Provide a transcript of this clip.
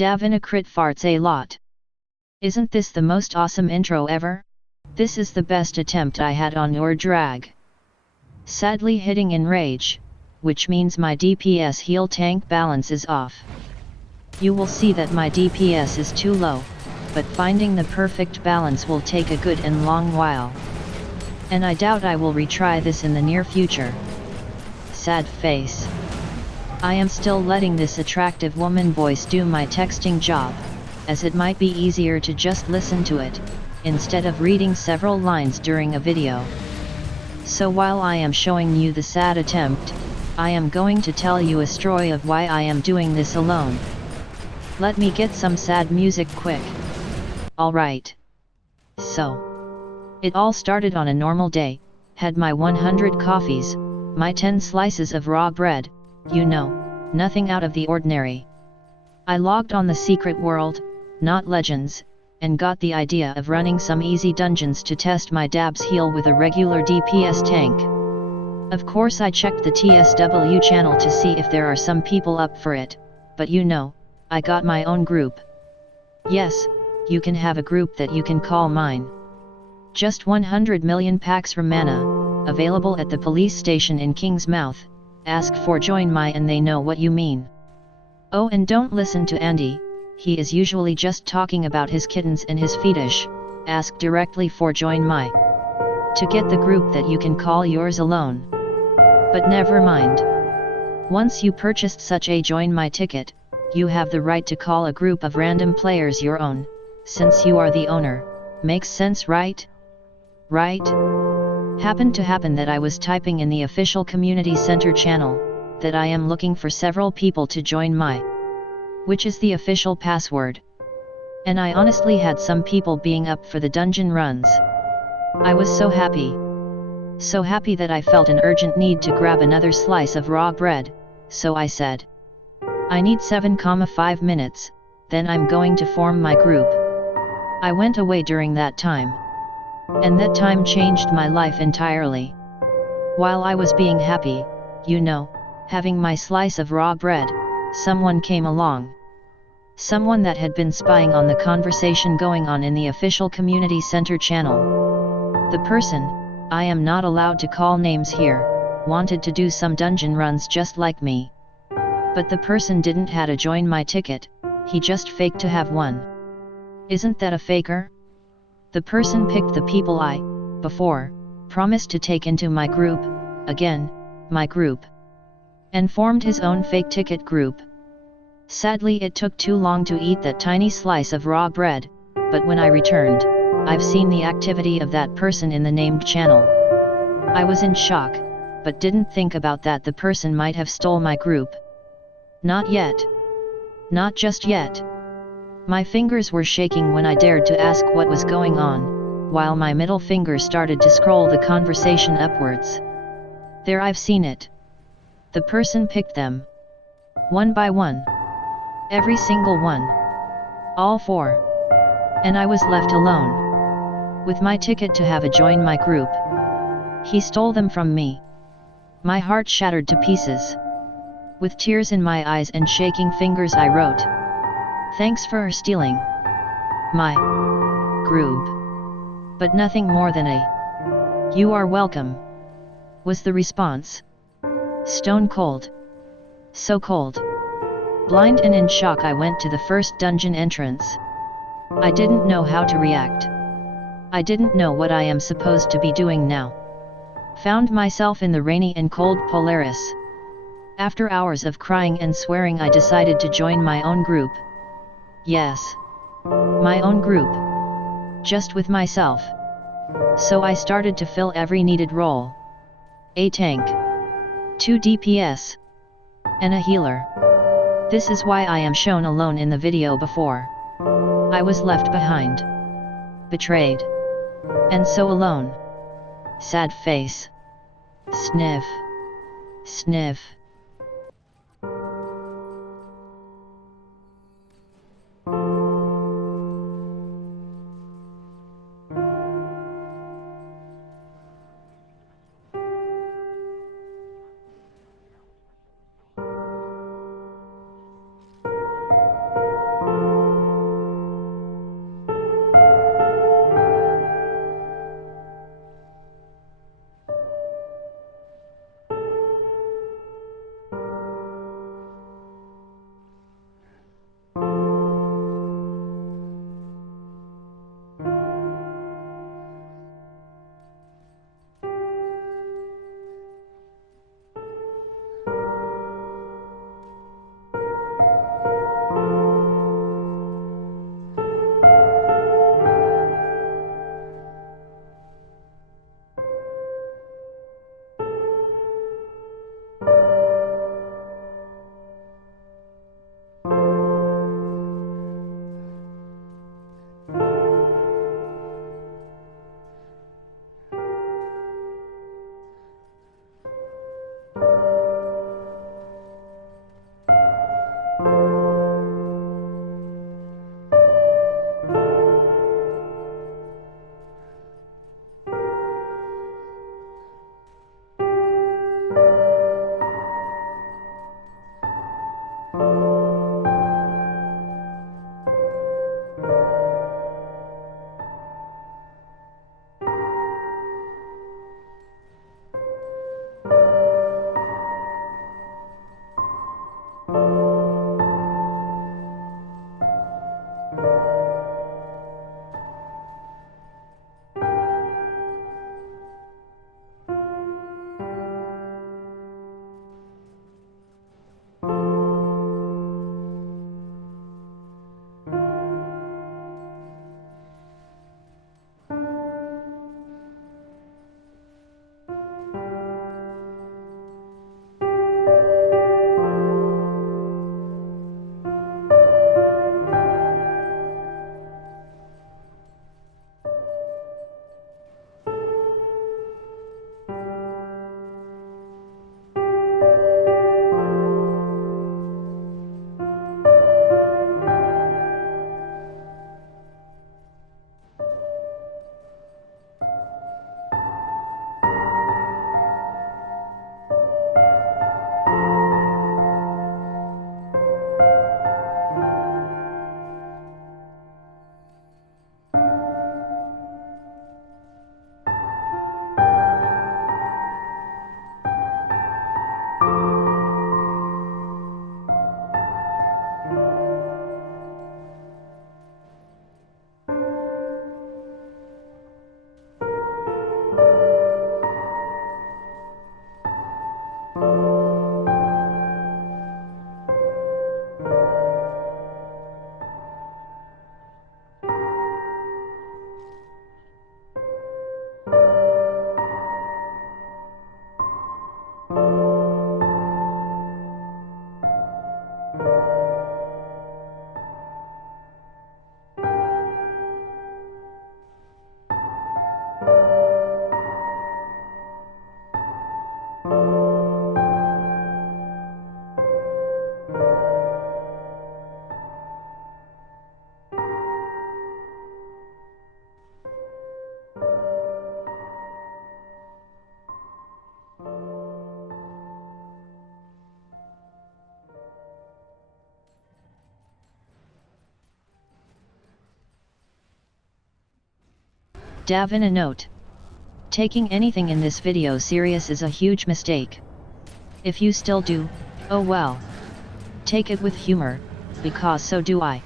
Davina crit farts a lot. Isn't this the most awesome intro ever? This is the best attempt I had on your drag. Sadly hitting in rage, which means my DPS heal tank balance is off. You will see that my DPS is too low, but finding the perfect balance will take a good and long while. And I doubt I will retry this in the near future. Sad face. I am still letting this attractive woman voice do my texting job, as it might be easier to just listen to it, instead of reading several lines during a video. So while I am showing you the sad attempt, I am going to tell you a story of why I am doing this alone. Let me get some sad music quick. Alright. So, it all started on a normal day, had my 100 coffees, my 10 slices of raw bread, you know, nothing out of the ordinary. I logged on the secret world, not legends, and got the idea of running some easy dungeons to test my dabs heal with a regular DPS tank. Of course I checked the TSW channel to see if there are some people up for it, but you know, I got my own group. Yes, you can have a group that you can call mine. Just 100 million packs from mana, available at the police station in King's Mouth. Ask for join my and they know what you mean. Oh, and don't listen to Andy, he is usually just talking about his kittens and his fetish. Ask directly for join my. To get the group that you can call yours alone. But never mind. Once you purchased such a join my ticket, you have the right to call a group of random players your own, since you are the owner. Makes sense, right? Right? Happened to happen that I was typing in the official community center channel, that I am looking for several people to join my, which is the official password. And I honestly had some people being up for the dungeon runs. I was so happy. So happy that I felt an urgent need to grab another slice of raw bread, so I said, I need 7,5 minutes, then I'm going to form my group. I went away during that time. And that time changed my life entirely. While I was being happy, you know, having my slice of raw bread, someone came along. Someone that had been spying on the conversation going on in the official community center channel. The person, I am not allowed to call names here, wanted to do some dungeon runs just like me. But the person didn't had a join my ticket, he just faked to have one. Isn't that a faker? The person picked the people I, before, promised to take into my group, again, my group. And formed his own fake ticket group. Sadly it took too long to eat that tiny slice of raw bread, but when I returned, I've seen the activity of that person in the named channel. I was in shock, but didn't think about that the person might have stole my group. Not yet. Not just yet. My fingers were shaking when I dared to ask what was going on, while my middle finger started to scroll the conversation upwards. There, I've seen it. The person picked them. One by one. Every single one. All 4. And I was left alone. With my ticket to have a join my group. He stole them from me. My heart shattered to pieces. With tears in my eyes and shaking fingers I wrote, "Thanks for stealing my group." But nothing more than a "You are welcome," was the response. Stone cold. So cold. Blind and in shock I went to the first dungeon entrance. I didn't know how to react. I didn't know what I am supposed to be doing now. Found myself in the rainy and cold Polaris. After hours of crying and swearing I decided to join my own group. Yes. My own group. Just with myself. So I started to fill every needed role. A tank. 2 DPS. And a healer. This is why I am shown alone in the video before. I was left behind. Betrayed. And so alone. Sad face. Sniff. Sniff. Dav in a note. Taking anything in this video serious is a huge mistake. If you still do, oh well. Take it with humor, because so do I.